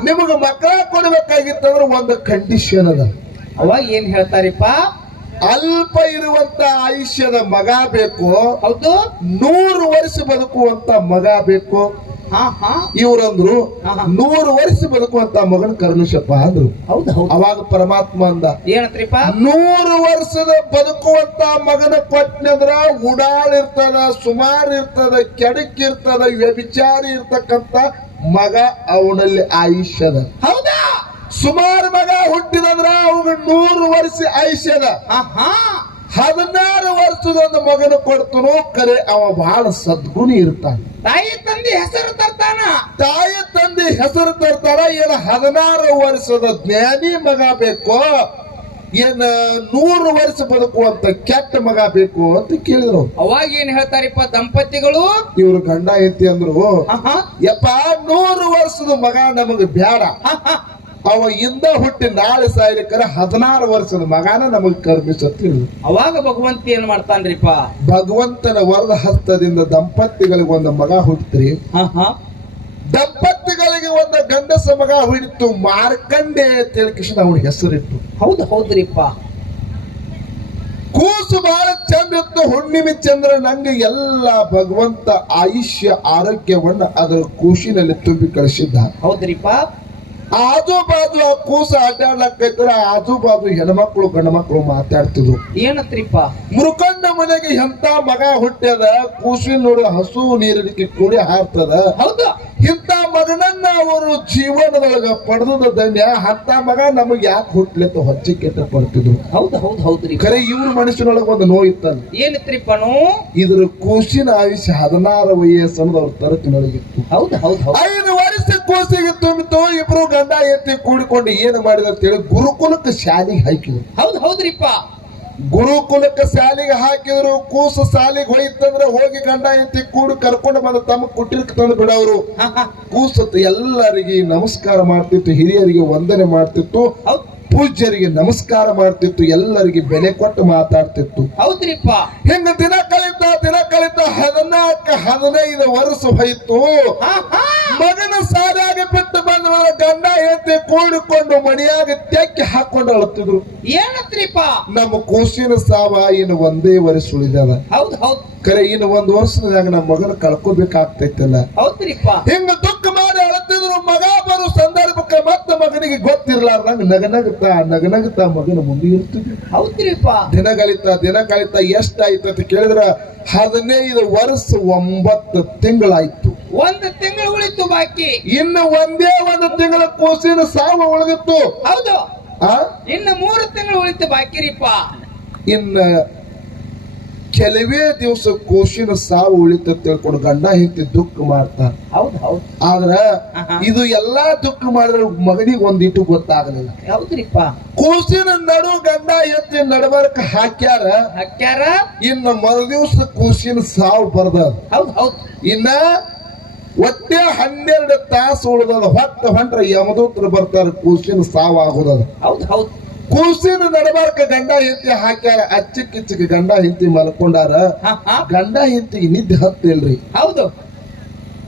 ನಿಮಗೆ ಮಕ್ಕಳ ಕೊಡಬೇಕಾಗಿತ್ತಂದ್ರೆ ಒಂದು ಕಂಡೀಷನ್ ಅದ. ಅವಾಗ ಏನ್ ಹೇಳ್ತಾರಿಪ್ಪ? ಅಲ್ಪ ಇರುವಂತ ಆಯುಷ್ಯದ ಮಗ ಬೇಕು. ಹೌದು. ನೂರು ವರ್ಷ ಬದುಕುವಂತ ಮಗ ಬೇಕು. ಇವ್ರಂದ್ರು. ನೂರು ವರ್ಷ ಬದುಕುವಂತ ಮಗನ ಕರ್ಣಶಪ್ಪ ಅಂದ್ರು. ಅವಾಗ ಪರಮಾತ್ಮ ಅಂದ ಏನತ್ರಿಪ್ಪ ನೂರು ವರ್ಷದ ಬದುಕುವಂತ ಮಗನ ಕೊಟ್ಟನಂದ್ರ ಉಡಾಳ್ ಇರ್ತದ ಸುಮಾರ್ ಇರ್ತದ ಕೆಡಕ್ ಇರ್ತದ ವ್ಯಭಿಚಾರ ಇರ್ತಕ್ಕಂತ ಮಗ ಅವನಲ್ಲಿ ಆಯುಷ್ಯದ. ಹೌದಾ? ಸುಮಾರು ಮಗ ಹುಟ್ಟಿದಂದ್ರ ಅವನು ನೂರು ವರ್ಷ ಆಯುಷ್ಯದ. ಹದಿನಾರು ವರ್ಷದ ಒಂದು ಮಗನ ಕೊಡ್ತನೋ ಕರೆ ಅವ ಬಹಳ ಸದ್ಗುಣಿ ಇರ್ತಾನೆ. ತಾಯಿ ತಂದೆ ಹೆಸರು ತರ್ತಾನ? ತಾಯಿ ತಂದೆ ಹೆಸರು ತರ್ತಾರ ಏನ ಹದಿನಾರು ವರ್ಷದ ಜ್ಞಾನಿ ಮಗ ಬೇಕು ಏನ ನೂರು ವರ್ಷ ಬದುಕುವಂತ ಕೆಟ್ಟ ಮಗ ಬೇಕು ಅಂತ ಕೇಳಿದ್ರು. ಅವಾಗ ಏನ್ ಹೇಳ್ತಾರಿಪ್ಪ ದಂಪತಿಗಳು? ಇವ್ರು ಗಂಡ ಐತಿ ಅಂದ್ರು ಯಪ್ಪ ನೂರು ವರ್ಷದ ಮಗ ನಮಗ್ ಬೇಡ ಅವ ಇಂದ ಹುಟ್ಟಿ ನಾಳೆ ಸಾಯ್ಲಿಕ್ಕರ ಹದಿನಾರು ವರ್ಷದ ಮಗನ ನಮಗ್ ಕರ್ಮಿಸತ್ ಅವಾಗ ಭಗವಂತ ಏನ್ ಮಾಡ್ತಾನ್ರಿಪ್ಪ? ಭಗವಂತನ ವರದ ಹಸ್ತದಿಂದ ದಂಪತಿಗಳಿಗೆ ಒಂದು ಮಗ ಹುಟ್ಟಿತ್ರಿ ಹಾ ಹಾ. ದಂಪತಿಗಳಿಗೆ ಒಂದು ಗಂಡಸ ಮಗ ಹುಟ್ಟಿತು ಮಾರ್ಕಂಡೆ ಅಂತೇಳಿ ಕೃಷ್ಣ ಅವನ ಹೆಸರಿಟ್ಟು ಹೌದು ಹೌದ್ರಿಪ್ಪ. ಕೂಸು ಬಹಳ ಚಂದ ಇತ್ತು. ಹುಣ್ಣಿಮೆ ಚಂದ್ರ ನಂಗೆ ಎಲ್ಲ ಭಗವಂತ ಆಯುಷ್ಯ ಆರೋಗ್ಯವನ್ನ ಅದರ ಕೂಸಿನಲ್ಲಿ ತುಂಬಿ ಕಳಿಸಿದ್ದ. ಹೌದ್ರಿಪ್ಪ. ಆಜು ಬಾಜು ಆ ಕೂಸ ಅಡ್ಡಾಡ್ಲಕ್ಕೈತ್ರ ಆಜು ಬಾಜು ಹೆಣ್ಮಕ್ಳು ಗಂಡ ಮಕ್ಕಳು ಮಾತಾಡ್ತಿದ್ರು. ಏನತ್ರಿಪ್ಪ? ಮುರುಕಂಡ ಮನೆಗೆ ಎಂತ ಮಗ ಹುಟ್ಟ್ಯದ ಕೂಸಿನ ನೋಡಿ ಹಸು ನೀರಡಿಕೆ ಕೂಡಿ ಹಾರ್ತದ. ಹೌದಾ. ಇಂತ ಮಗನನ್ನ ಅವರು ಜೀವನದೊಳಗ ಪಡೆದ ಧನ್ಯ. ಅಂತ ಮಗ ನಮಗ್ ಯಾಕೆ ಹುಟ್ಲಿತ್ತು ಹೊಚ್ಚಿ ಕೆಟ್ಟ ಪಡ್ತಿದ್ರು. ಹೌದು ಹೌದು ಹೌದ್ರಿ. ಖರೆ ಇವ್ರ ಮನುಷ್ಯನೊಳಗ ಒಂದು ನೋವು ಇತ್ತಲ್ಲ. ಏನಿತ್ರಿಪ್ಪನು? ಇದ್ರ ಕೂಸಿನ ಆಯುಷ್ಯ ಹದಿನಾರು ವಯಸ್ಸು ಅನ್ನೋದು ಅವ್ರ ತರಕಿನೊಳಗಿತ್ತು ಹೌದು ಹೌದು. ಐದು ವರ್ಷ ಕೂಸಿಗೆ ತುಂಬಿತು ಇಬ್ರು ಗಂಡ ಎತ್ತಿ ಕೂಡಿಕೊಂಡು ಏನು ಮಾಡಿದ ಅಂತೇಳಿ ಗುರುಕುಲಕ್ಕೆ ಶಾಲೆಗೆ ಹಾಕಿದ್ರು. ಹೌದು ಹೌದ್ರಿಪ್ಪ. ಗುರುಕುಲಕ್ಕೆ ಶಾಲಿಗೆ ಹಾಕಿದ್ರು ಕೂಸು ಶಾಲಿಗೆ ಹೋಯ್ತಂದ್ರೆ ಹೋಗಿ ಗಂಡ ಎತ್ತಿ ಕೂಡಿ ಕರ್ಕೊಂಡು ಬಂದ ತಮ್ಮ ಕುಟೀರಕ್ಕೆ ತಂದು ಬಿಡವರು. ಕೂಸತ್ತು ಎಲ್ಲರಿಗೆ ನಮಸ್ಕಾರ ಮಾಡ್ತಿತ್ತು ಹಿರಿಯರಿಗೆ ವಂದನೆ ಮಾಡ್ತಿತ್ತು. ಪೂಜ್ಯರಿಗೆ ನಮಸ್ಕಾರ ಮಾಡ್ತಿತ್ತು ಎಲ್ಲರಿಗೆ ಬೆಲೆ ಕೊಟ್ಟು ಮಾತಾಡ್ತಿತ್ತು. ಹೌದ್ರಿಪ್ಪ. ಹಿಂಗ ದಿನ ಕಳಿತ ದಿನ ಕಳಿತ ಹದಿನಾಲ್ಕ ಹದಿನೈದು ವರ್ಷ ಹೋಯ್ತು. ಮಗನ ಸಾಲಾಗಿ ಬಿಟ್ಟು ಬಂದ ಗಂಡ ಹೆಂಡತಿ ಕೂಡಿಕೊಂಡು ಮಣಿಯಾಗ ತೆಕ್ಕಿ ಹಾಕೊಂಡು ಅಳುತ್ತಿದ್ರು. ಏನತ್ರಿಪ್ಪ? ನಮ್ಮ ಕೂಸಿನ ಸಾವ ಇನ್ನು ಒಂದೇ ವರ್ಷ ಉಳಿದದ. ಹೌದು ಹೌದ್. ಕರೆ ಇನ್ನು ಒಂದ್ ವರ್ಷದಾಗ ನಮ್ಮ ಮಗನ ಕಳ್ಕೋಬೇಕಾಗ್ತೈತಲ್ಲ. ಹೌದ್ರಿಪ್ಪ. ಹಿಂಗ ದುಃಖ ಮಾಡಿ ಅಳುತ್ತಿದ್ರು ಮಗ ಬರೋ ಸಂದರ್ಭಕ್ಕೆ ಮತ್ತ ಮಗನಿಗೆ ಗೊತ್ತಿರ್ಲಾರ್ದಂಗ ನಗನಗುತ್ತಾ ನಗನಗುತ್ತಾ ಮಗನ ಮುಂದೆ ಇರ್ತದೆ ಹೌದ್ರಿಪ್ಪ. ದಿನ ಕಲಿತ ದಿನ ಕಲಿತ ಎಷ್ಟಾಯ್ತು ಅಂತ ಕೇಳಿದ್ರ ಹದಿನೈದು ವರ್ಷ ಒಂಬತ್ತು ತಿಂಗಳಾಯ್ತು. ಒಂದು ತಿಂಗಳು ಉಳಿತು ಬಾಕಿ. ಇನ್ನು ಒಂದೇ ಒಂದು ತಿಂಗಳ ಕೂಸಿನ ಸಾವು ಉಳಿದಿತ್ತು. ಹೌದು. ಆ? ಇನ್ನು ಮೂರು ತಿಂಗಳು ಉಳಿತು ಬಾಕಿರಿಪ್ಪ. ಇನ್ನ ಕೆಲವೇ ದಿವಸ ಕೂಸಿನ ಸಾವು ಉಳಿತ ತಿಳ್ಕೊಂಡು ಗಂಡ ಹೆಂಡತಿ ದುಃಖ ಮಾಡ್ತಾರ. ಹೌದ್ ಹೌದ್. ಆದ್ರ ಇದು ಎಲ್ಲಾ ದುಃಖ ಮಾಡಿದ್ರೆ ಮಗನಿಗೆ ಒಂದಿಟ್ಟು ಗೊತ್ತಾಗಲಿಲ್ಲ. ಹೌದ್ರಿಪ್ಪ. ಕೂಸಿನ ನಡು ಗಂಡ ಎತ್ತಿ ನಡಬರ್ಕ ಹಾಕ್ಯಾರ. ಹಾಕ್ಯಾರ? ಇನ್ನು ಮರುದಿವ್ಸ ಕೂಸಿನ ಸಾವು ಬರ್ದ ಹೌದ್ ಹೌದ್. ಇನ್ನ ಒಟ್ಟೆ ಹನ್ನೆರಡು ತಾಸು ಉಳಿದ ಹೊತ್ತ ಹೊಂಟ್ರ ಯಮದೂತ್ರ ಬರ್ತಾರ ಕೂಸಿನ ಸಾವು ಆಗೋದದ ಹೌದ್ ಹೌದ್. ಕೂಸಿನ ನಡಬಾರ್ಕ ಗಂಡ ಹೆಂಡತಿ ಹಾಕ್ಯಾರ ಅಚ್ಚಕ್ಕಿಚ್ಚಕ್ಕೆ ಗಂಡ ಹೆಂಡತಿ ಮಲ್ಕೊಂಡಾರ. ಗಂಡ ಹೆಂಡತಿಗೆ ನಿದ್ದೆ ಹತ್ತಿಲ್ರಿ ಹೌದು.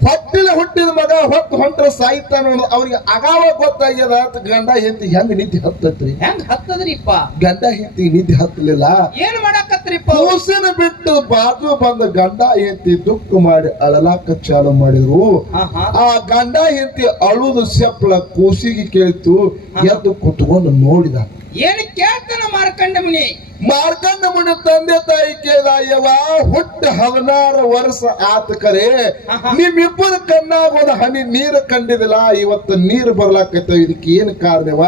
ಹೊಟ್ಟಿಲ ಹುಟ್ಟಿದ ಮಗ ಹೊತ್ತು ಹೊಂಟ್ರ ಸಾಯ್ತಾನ ಅವ್ರಿಗೆ ಅಗಾವ ಗೊತ್ತಾಗ್ಯದ ಅಂತ ಗಂಡ ಹೆಂಡತಿ ಹೆಂಗ್ ನಿದ್ದೆ ಹತ್ತತ್ರಿ? ಹೆಂಗ್ ಹತ್ತದ್ರಿಪ್ಪ? ಗಂಡ ಹೆಂಡತಿ ನಿದ್ದೆ ಹತ್ತಲಿಲ್ಲ. ಏನ್ ಮಾಡಾಕತ್ರಿಪ್ಪ ಕೂಸಿನ ಬಿಟ್ಟು ಬಾಜು ಬಂದ ಗಂಡ ಹೆಂಡತಿ ದುಃಖ ಮಾಡಿ ಅಳಲಾಕ ಚಾಲು ಮಾಡಿದ್ರು. ಆ ಗಂಡ ಹೆಂಡತಿ ಅಳುದು ಸೆಪ್ಲ ಕೂಸಿಗೆ ಕೇಳ್ತು ಎದ್ದು ಕುತ್ಕೊಂಡು ನೋಡಿದ. ಏನ್ ಕೇಳ್ತಾನ ಮಾರ್ಕಂಡ ಮುನಿ? ಮಾರ್ಕಂಡ ಮುನಿ ತಂದೆ ತಾಯಿ ಕೇಳ ಯವ ಹುಟ್ಟ ಹದಿನಾರು ವರ್ಷ ಆತ ಕರೆ. ನಿಮ್ಮಿಬ್ಬರ ಕಣ್ಣಾಗ ಒಂದು ಹನಿ ನೀರು ಕಂಡಿದಿಲ್ಲ ಇವತ್ತು ನೀರು ಬರ್ಲಾಕತ್ತ ಇದಕ್ಕೆ ಏನು ಕಾರಣವ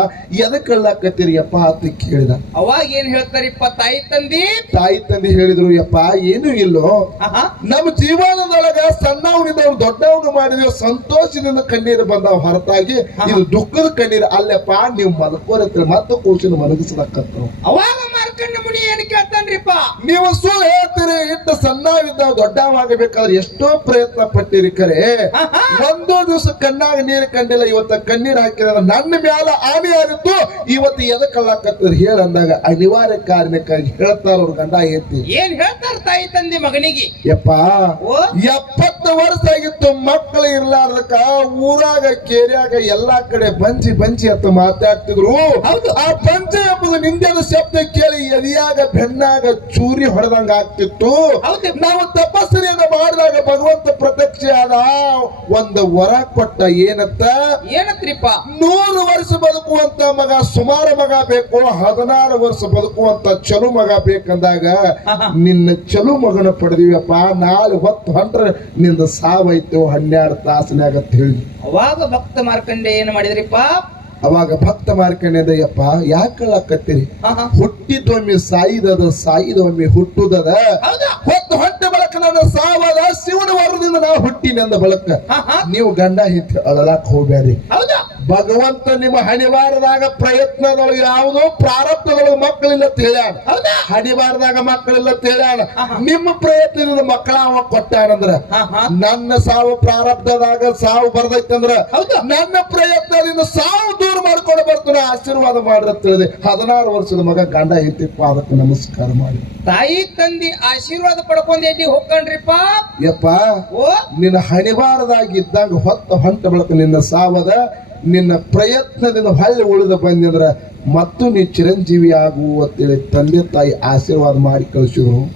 ಎದಕ್ ಅಳ್ಳಾಕತ್ತೀರಿ ಯಪ್ಪ ಅಂತ ಕೇಳಿದ. ಅವಾಗ ಏನ್ ಹೇಳ್ತಾರಿಪ್ಪ ತಾಯಿ ತಂದಿ? ತಾಯಿ ತಂದಿ ಹೇಳಿದ್ರು ಯಪ್ಪ ಏನು ಇಲ್ಲೋ. ನಮ್ಮ ಜೀವನದೊಳಗ ಸಣ್ಣವನಿಂದ ಅವ್ನು ದೊಡ್ಡವನು ಮಾಡಿದ ಸಂತೋಷದಿಂದ ಕಣ್ಣೀರು ಬಂದಾವ ಹೊರತಾಗಿ ಇದು ದುಃಖದ ಕಣ್ಣೀರು ಅಲ್ಲಪ್ಪ ನೀವು ಮಲ್ಕೋರತ್ರಿ ಮತ್ತೆ ಕೂಸಿನ ಮಲಗಿಸ್ಲಕ್ಕತ್ತ ಅವಾಗ ಮಾರ್ಕಂಡ ಮುನಿ ಕೇಳ್ತಾನ್ರಿಪ್ಪ. ನೀವು ಸುಳ್ಳು ಹೇಳ್ತೀರಿ ಇಟ್ಟು ಸಣ್ಣವಿದ್ದ ದೊಡ್ಡವಾಗಬೇಕಾದ್ರೆ ಎಷ್ಟೋ ಪ್ರಯತ್ನ ಪಟ್ಟಿರಿ ಕರೆ. ಒಂದು ದಿವಸ ಕಣ್ಣಾಗ ನೀರು ಕಂಡಿಲ್ಲ ಇವತ್ತ ಕಣ್ಣೀರು ಹಾಕಿದ್ರೆ ನನ್ನ ಮ್ಯಾಲ ಆನೆ ಆಗಿತ್ತು ಇವತ್ತು ಹೇರ್ ಅಂದಾಗ ಅನಿವಾರ್ಯ ಕಾರಣಕ್ಕಾಗಿ ಹೇಳ್ತಾರ ಅವ್ರ ಗಂಡ ಹೇಳ್ತಿ ಏನ್ ಹೇಳ್ತಾರ ತಾಯಿ ತಂದೆ ಮಗನಿಗೆ? ಯಪ್ಪ ಎಪ್ಪತ್ತು ವರ್ಷ ಆಗಿತ್ತು ಮಕ್ಕಳು ಇರ್ಲಾರ್ದಕ್ಕ ಊರಾಗ ಕೇರಿಯಾಗ ಎಲ್ಲಾ ಕಡೆ ಬಂಚಿ ಬಂಚಿ ಅಂತ ಮಾತಾಡ್ತಿದ್ರು. ಆ ಪಂಚ ಎಂಬುದು ನಿಂದೆ ಶಬ್ದ ಕೇಳಿ ಎದಿಯಾಗ ಬೆನ್ನಾಗ ಚೂರಿ ಹೊಡೆದಂಗ ಆಗ್ತಿತ್ತು. ನಾವು ತಪಸ್ಸನೆಯನ್ನು ಮಾಡಿದಾಗ ಭಗವಂತ ಪ್ರತ್ಯಕ್ಷ ಆದ ಒಂದು ವರ ಕೊಟ್ಟ ಏನಂತ? ಏನತ್ರಿಪ್ಪ ನೂರು ವರ್ಷ ಬದುಕುವಂತ ಮಗ ಸುಮಾರು ಮಗ ಬೇಕು ಹದಿನಾರು ವರ್ಷ ಬದುಕುವಂತ ಚಲು ಮಗ ಬೇಕಂದಾಗ ನಿನ್ನ ಚಲು ಮಗನ ಪಡೆದಿವಪ್ಪ ನಾಳೆ ಹೊತ್ತು ಹೊಂಟ್ರೆ ನಿಂದ ಸಾವೈತು ಹನ್ನೆರಡು ತಾಸನ್ಯಾಗ ಅಂತ ಹೇಳಿ ಅವಾಗ ಭಕ್ತ ಮಾರ್ಕಂಡೆ ಏನು ಮಾಡಿದ್ರಿಪ್ಪ? ಅವಾಗ ಭಕ್ತ ಮಾರ್ಕಂಡ್ಯದ ಯಾಕ. ಹುಟ್ಟಿದೊಮ್ಮೆ ಸಾಯಿದದ ಸಾಯಿದೊಮ್ಮೆ ಹುಟ್ಟುದದ ಹೌದಾ ಹೊತ್ತು ಹೊಟ್ಟೆ ಬಳಕ ನನ್ನ ಸಾವದ ಶಿವನ ವರದಿಂದ ನಾ ಹುಟ್ಟಿನಂದ ಬಳಕ. ನೀವು ಗಂಡ ಹಿತ್ ಅಳಲಾಕ ಹೋಗ್ಯಾರಿ ಹೌದಾ ಭಗವಂತ ನಿಮ್ಮ ಹಣಿವಾರದಾಗ ಪ್ರಯತ್ನದೊಳಗೆ ಯಾವುದೋ ಪ್ರಾರಬ್ಧದೊಳಗೆ ಮಕ್ಕಳಿಲ್ಲ ತಿಳಿಯಾಣ ಹೇಳ್ಯಾನ ಹಣಿವಾರದಾಗ ಮಕ್ಕಳಿಲ್ಲ ಹೇಳ್ಯಾನ ಆಹಾ. ನಿಮ್ಮ ಪ್ರಯತ್ನದಿಂದ ಮಕ್ಕಳ ಅವ ಕೊಟ್ಟಾನಂದ್ರ. ನನ್ನ ಸಾವು ಪ್ರಾರಬ್ಧದಾಗ ಸಾವು ಬರ್ದೈತಂದ್ರ. ನನ್ನ ಪ್ರಯತ್ನದಿಂದ ಸಾವು ದೂರ ಮಾಡ್ಕೊಂಡು ಬರ್ತಾನೆ ಆಶೀರ್ವಾದ ಮಾಡ್ರಿ ಅಂತ ಹೇಳಿದೆ ಹದಿನಾರು ವರ್ಷದ ಮಗ ಗಂಡ ಹೆಂಡತಿ ಪಾದಕ್ಕೆ ನಮಸ್ಕಾರ ಮಾಡಿ. ತಾಯಿ ತಂದಿ ಆಶೀರ್ವಾದ ಪಡ್ಕೊಂಡ್ ಎಲ್ಲಿ ಹೋಗ್ಕೊಂಡ್ರಿಪ್ಪ? ಯಪ್ಪ ಓ? ನಿನ್ನ ಹಣಿಬಾರದಾಗಿದ್ದಾಗ ಹೊತ್ತ ಹೊಂಟ ಬಳಕ ನಿನ್ನ ಸಾವದ ನಿನ್ನ ಪ್ರಯತ್ನದಿಂದ ಹಳ್ಳಿ ಉಳಿದು ಬಂದಂದ್ರ ಮತ್ತು ನೀ ಚಿರಂಜೀವಿ ಆಗು ಅಂತೇಳಿ ತಂದೆ ತಾಯಿ ಆಶೀರ್ವಾದ ಮಾಡಿ ಕಳಿಸಿದ್ರು.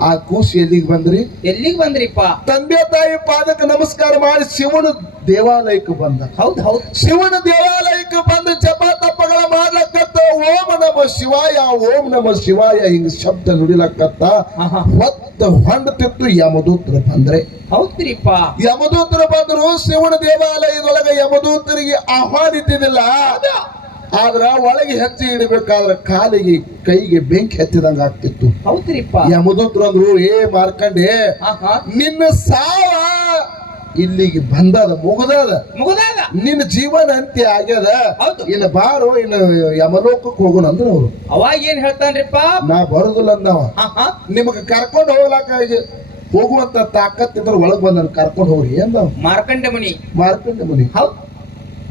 ಆ ಕೂಸು ಎಲ್ಲಿಗೆ ಬಂದ್ರಿ? ಎಲ್ಲಿಗೆ ಬಂದ್ರಿಪ್ಪ? ತಂದೆ ತಾಯಿ ಪಾದಕ್ಕೆ ನಮಸ್ಕಾರ ಮಾಡಿ ಶಿವನ ದೇವಾಲಯಕ್ಕೆ ಬಂದ. ಹೌದು ಹೌದು. ಶಿವನ ದೇವಾಲಯಕ್ಕೆ ಬಂದು ಜಪ ತಪ್ಪಗಳ ಮಾಡ್ಲಕ್ಕತ್ತ ಓಂ ನಮ ಶಿವಾಯ ಓಂ ನಮ ಶಿವಾಯ ಹಿಂಗ ಶಬ್ದ ನುಡಿಲಕ್ಕತ್ತ. ಹೊತ್ತ ಹೊಂಡತಿತ್ತು ಯಮದೂತ್ರ ಬಂದ್ರೆ. ಹೌದ್ರಿಪ್ಪ. ಯಮದೂತ್ರ ಬಂದ್ರು ಶಿವನ ದೇವಾಲಯದೊಳಗ ಯಮದೂತರಿಗೆ ಆಹ್ವಾನಿತಿದಿಲ್ಲ ಆದ್ರ ಒಳಗೆ ಹೆಚ್ಚಿ ಇಡಬೇಕಾದ್ರ ಕಾಲಿಗೆ ಕೈಗೆ ಬೆಂಕಿ ಹತ್ತಿದಂಗ ಆಗ್ತಿತ್ತು. ಹೌದ್ರಿಪ್ಪ. ಯಮದೂತರು ಅಂದ್ರು ಏ ಮಾರ್ಕಂಡೆ ನಿನ್ನ ಸಾವ ಇಲ್ಲಿಗೆ ಬಂದದ ಮುಗದಾದ. ಮುಗುದಾದ. ನಿನ್ನ ಜೀವನ ಅಂತ್ಯ ಆಗ್ಯದ. ಹೌದು. ಇನ್ನು ಬಾರೋ ಇನ್ನು ಯಮಲೋಕಕ್ಕೆ ಹೋಗೋಣ ಅಂದ್ರೆ ಅವರು. ಅವಾಗ ಏನ್ ಹೇಳ್ತಾನ್ರಿಪ್ಪ? ನಾ ಬರುದಿಲ್ಲ ಅಂದವ. ನಿಮಗೆ ಕರ್ಕೊಂಡು ಹೋಗ್ಲಾಕ ಹೋಗುವಂತ ತಾಕತ್ ತಾಕತ್ತಿದ್ರ ಒಳಗ್ ಬಂದ ಕರ್ಕೊಂಡು ಹೋಗ್ರಿ ಅಂದವ. ಮಾರ್ಕಂಡೆ ಮನಿ. ಮಾರ್ಕಂಡೆ ಮನಿ. ಹೌದು.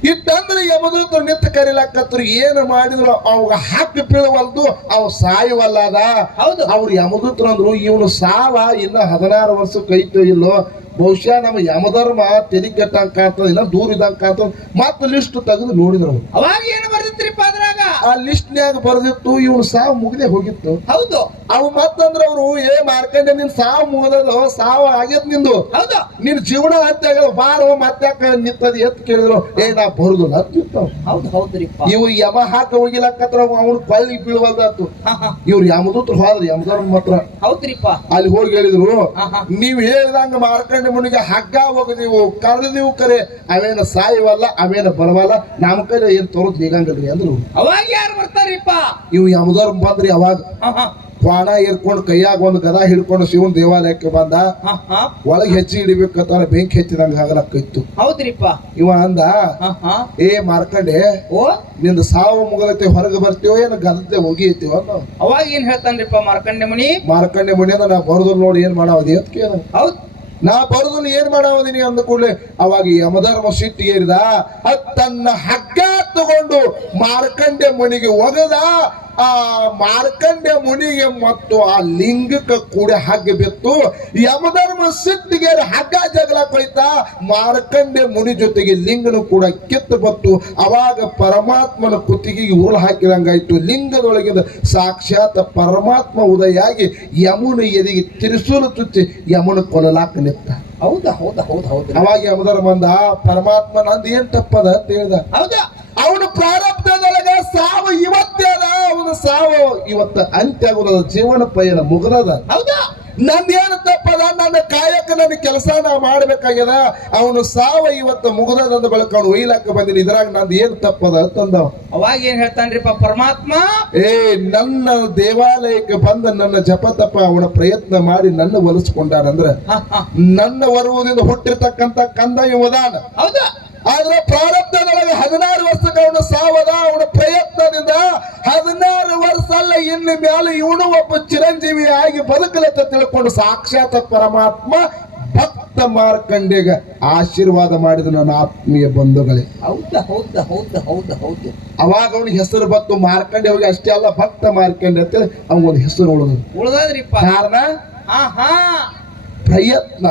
ಇತ್ತಂದ್ರೆ ಯಮದೂತರು ನಿಂತ ಕರಿಲಾಕತ್ರು ಏನು ಮಾಡಿದ್ರು? ಅವಾಗ ಹಾಕಿ ಬೀಳವಲ್ದು ಅವ್ ಸಾಯವಲ್ಲ ಅದ ಹೌದು. ಅವ್ರು ಯಮದೂತರು ಅಂದ್ರು ಇವನು ಸಾವ ಇನ್ನ ಹದಿನಾರು ವರ್ಷ ಕೈತೋ ಇಲ್ಲೋ ಬಹುಶಃ ನಮ್ಮ ಯಮಧರ್ಮ ತೆಲಿ ಕೆಟ್ಟಂಗ್ ಕಾಣ್ತದ ಇಲ್ಲ ದೂರ ಇದ್ದಂಗ್ ಕಾಣ್ತದ. ಮತ್ತ ಲಿಸ್ಟ್ ತೆಗೆದು ನೋಡಿದ್ರು ಅವಾಗ ಏನ್ ಬರ್ದಿತ್ರಿಪ್ಪ ಅದ್ರಾಗ? ಆ ಲಿಸ್ಟ್ನ್ಯಾಗ ಬರ್ದಿತ್ತು ಇವ್ನು ಸಾವು ಮುಗ್ದೆ ಹೋಗಿತ್ತು. ಹೌದು. ಅವು ಮತ್ತಂದ್ರ ಅವ್ರು ಏ ಮಾರ್ಕಂಡೆ ನಿನ್ ಸಾವು ಮುಗದದು? ಸಾವು ಆಗ್ಯದ ನಿಂದು? ಹೌದು. ನಿನ್ ಜೀವನ ಅಂತ ಬಾರ ಮತ್ತಾಕ ನಿಂತದ? ಎತ್ ಕೇಳಿದ್ರು. ಏ ನಾ ಬರುದಿಲ್ಲ ಅಂತ ನಿಂತಾವ್. ಹೌದು ಹೌದ್ರಿಪ್ಪ. ಇವ್ ಯಮ ಹಾಕ ಹೋಗಿಲಕ್ಕತ್ರ ಅವ್ನು ಕೊಳ್ಳಿ ಬೀಳವಲ್ದಾತು ಇವ್ರು ಯಮದೂತ್ರ ಹೋದ್ರ ಯಮಧರ್ಮ ಮಾತ್ರ ಹೌದ್ರಿಪ್ಪ. ಅಲ್ಲಿ ಹೋಗಿ ಹೇಳಿದ್ರು. ನೀವ್ ಹೇಳ್ದಂಗ ಮಾರ್ಕಂಡ ಮುನಿಗೆ ಹಗ್ಗ ಹೋಗದಿವು ಕರೆದಿವು ಕರೆ ಅವೇನ ಸಾಯವಲ್ಲ ಅವೇನ ಬರವಲ್ಲ ನಮ್ಮ ಕೈ ಏನ್ ತೋರದ್ ನೀಗಂಗಲ್ರಿ ಅಂದ್ರು. ಅವಾಗ ಯಾರು ಬರ್ತಾರಿಪ್ಪ? ಇವು ಯಮದವ್ರ ಬಂದ್ರಿ ಅವಾಗ. ಕ್ವಾಣ ಏರ್ಕೊಂಡು ಕೈಯಾಗ ಒಂದು ಗದಾ ಹಿಡ್ಕೊಂಡು ಶಿವನ್ ದೇವಾಲಯಕ್ಕೆ ಬಂದ. ಹಾ ಹಾ. ಒಳಗೆ ಹೆಚ್ಚಿ ಹಿಡಿಬೇಕಂತ ಬೆಂಕಿ ಹೆಚ್ಚಿದಂಗ ಆಗಲಕ್ಕಿತ್ತು ಹೌದ್ರಿಪ್ಪ. ಇವ ಅಂದ ಹಾ ಹಾ. ಏ ಮಾರ್ಕಂಡೆ ಓ. ನಿಂದ ಸಾವು ಮುಗಲತೆ ಹೊರಗೆ ಬರ್ತೀವೋ ಏನು ಗದ್ದೆ ಹೋಗಿ ಐತಿವ ಅವಾಗ ಏನ್ ಹೇಳ್ತಾನ್ರಿಪ್ಪ ಮಾರ್ಕಂಡೆ ಮುನಿ? ಮಾರ್ಕಂಡೆ ಮುನಿ ನಾ ಬರೋದ್ರ ನೋಡಿ ಏನ್ ಮಾಡಾವದಿ ಅಂತ ಕೇಳ ಹೌದ್. ನಾ ಬರೋದ್ರ ಏನ್ ಮಾಡಾವದಿನಿ ಅಂದ ಕೂಡಲೇ, ಅವಾಗ ಯಮಧರ್ಮ ಸಿಟ್ಟಿಗೇರಿದ ತನ್ನ ಹಗ್ಗ ತಗೊಂಡು ಮಾರ್ಕಂಡೆ ಮಣಿಗೆ ಒಗದ ಆ ಮಾರ್ಕಂಡೆ ಮುನಿಗೆ ಮತ್ತು ಆ ಲಿಂಗಕ್ಕೆ ಕೂಡ ಹಗ್ಗ ಬಿತ್ತು. ಯಮಧರ್ಮ ಸಿಟ್ಟಿಗೆ ಹಗ್ಗ ಜಗಳ ಕೊಯ್ತ ಮಾರ್ಕಂಡೆ ಮುನಿ ಜೊತೆಗೆ ಲಿಂಗನು ಕೂಡ ಕಿತ್ತು ಬತ್ತು. ಅವಾಗ ಪರಮಾತ್ಮನ ಕುತ್ತಿಗೆ ಉರುಳು ಹಾಕಿದಂಗಾಯ್ತು. ಲಿಂಗದೊಳಗಿಂದ ಸಾಕ್ಷಾತ್ ಪರಮಾತ್ಮ ಉದಯಾಗಿ ಯಮುನ ಎದಿಗೆ ತಿರುಸೂರು ಚುಚ್ಚಿ ಯಮುನ ಕೊಲಲಾಕ ನಿಂತ. ಹೌದಾ ಹೌದಾ ಹೌದು ಹೌದು. ಅವಾಗ ಯಮಧರ್ಮ ಅಂದ ಪರಮಾತ್ಮ ನಂದು ಏನ್ ತಪ್ಪದ? ಅಂತ ಹೇಳ್ದ. ಹೌದಾ? ಅವನು ಪ್ರಾರಬ್ಧದೊಳಗ ಸಾವು ಇವತ್ತೇ ಅದ ಸಾವು ಇವತ್ತ ಅಂತ್ಯ ಆಗುದ ಜೀವನ ಪಯಣ ಮುಗದದ. ಹೌದಾ. ನಂದೇನು ತಪ್ಪದ? ನನ್ನ ಕಾಯಕ ನನ್ನ ಕೆಲಸ ನಾ ಮಾಡ್ಬೇಕಾಗ್ಯದ? ಅವನು ಸಾವ ಇವತ್ತು ಮುಗದದ ಬಳಕ ಅವನು ಒಯ್ಲಾಕ ಬಂದಿನಿ ಇದ್ರಾಗ ನಂದು ಏನ್ ತಪ್ಪದ ಅಂತಂದವ ಅವಾಗ ಏನ್ ಹೇಳ್ತಾನ್ರಿಪ್ಪ ಪರಮಾತ್ಮ? ಏ ನನ್ನ ದೇವಾಲಯಕ್ಕೆ ಬಂದ ನನ್ನ ಜಪ ತಪ್ಪ ಅವನ ಪ್ರಯತ್ನ ಮಾಡಿ ನನ್ನ ಒಲಿಸ್ಕೊಂಡಾನಂದ್ರ ನನ್ನ ವರುವುದಿಂದ ಹುಟ್ಟಿರ್ತಕ್ಕಂತ ಕಂದ ಇವದಾನ ಹೌದಾ. ಆದ್ರೆ ಪ್ರಾರಬ್ಧದೊಳಗೆ ಹದಿನಾರು ವರ್ಷಕ್ಕೆ ಅವನು ಸಾವದ ಅವನ ಪ್ರಯತ್ನದಿಂದ ಹದಿನಾರು ವರ್ಷ ಅಲ್ಲ ಇನ್ನು ಮೇಲೆ ಇವನು ಒಬ್ಬ ಚಿರಂಜೀವಿ ಆಗಿ ಬದುಕಲತ್ತ ತಿಳ್ಕೊಂಡು ಸಾಕ್ಷಾತ್ ಪರಮಾತ್ಮ ಭಕ್ತ ಮಾರ್ಕಂಡೆಗ ಆಶೀರ್ವಾದ ಮಾಡಿದ ನನ್ನ ಆತ್ಮೀಯ ಬಂಧುಗಳೇ. ಹೌದಾ ಹೌದಾ ಹೌದಾ ಹೌದಾ ಹೌದು. ಅವಾಗ ಅವನಿಗೆ ಹೆಸರು ಬತ್ತು ಮಾರ್ಕಂಡೆ ಹೋಗಿ ಅಷ್ಟೇ ಅಲ್ಲ ಭಕ್ತ ಮಾರ್ಕಂಡೆ ಅಂತೇಳಿ ಅವನಿಗೊಂದು ಹೆಸರು ಉಳಿದ್ರಿ ಕಾರಣ? ಪ್ರಯತ್ನ.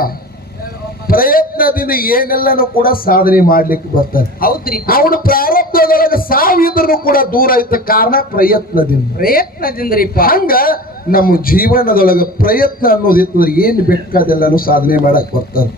ಪ್ರಯತ್ನದಿಂದ ಏನೆಲ್ಲನೂ ಕೂಡ ಸಾಧನೆ ಮಾಡ್ಲಿಕ್ಕೆ ಬರ್ತಾರೆ. ಹೌದ್ರಿ. ಅವನು ಪ್ರಾರಬ್ಧದೊಳಗೆ ಸಾವಿದ್ರು ಕೂಡ ದೂರ ಐತ ಕಾರಣ ಪ್ರಯತ್ನದಿಂದ. ಪ್ರಯತ್ನದಿಂದ ಹಂಗ ನಮ್ಮ ಜೀವನದೊಳಗೆ ಪ್ರಯತ್ನ ಅನ್ನೋದಿತ್ತಂದ್ರೆ ಏನ್ ಬೇಕಾದೆಲ್ಲನೂ ಸಾಧನೆ ಮಾಡಕ್ ಬರ್ತಾರೆ.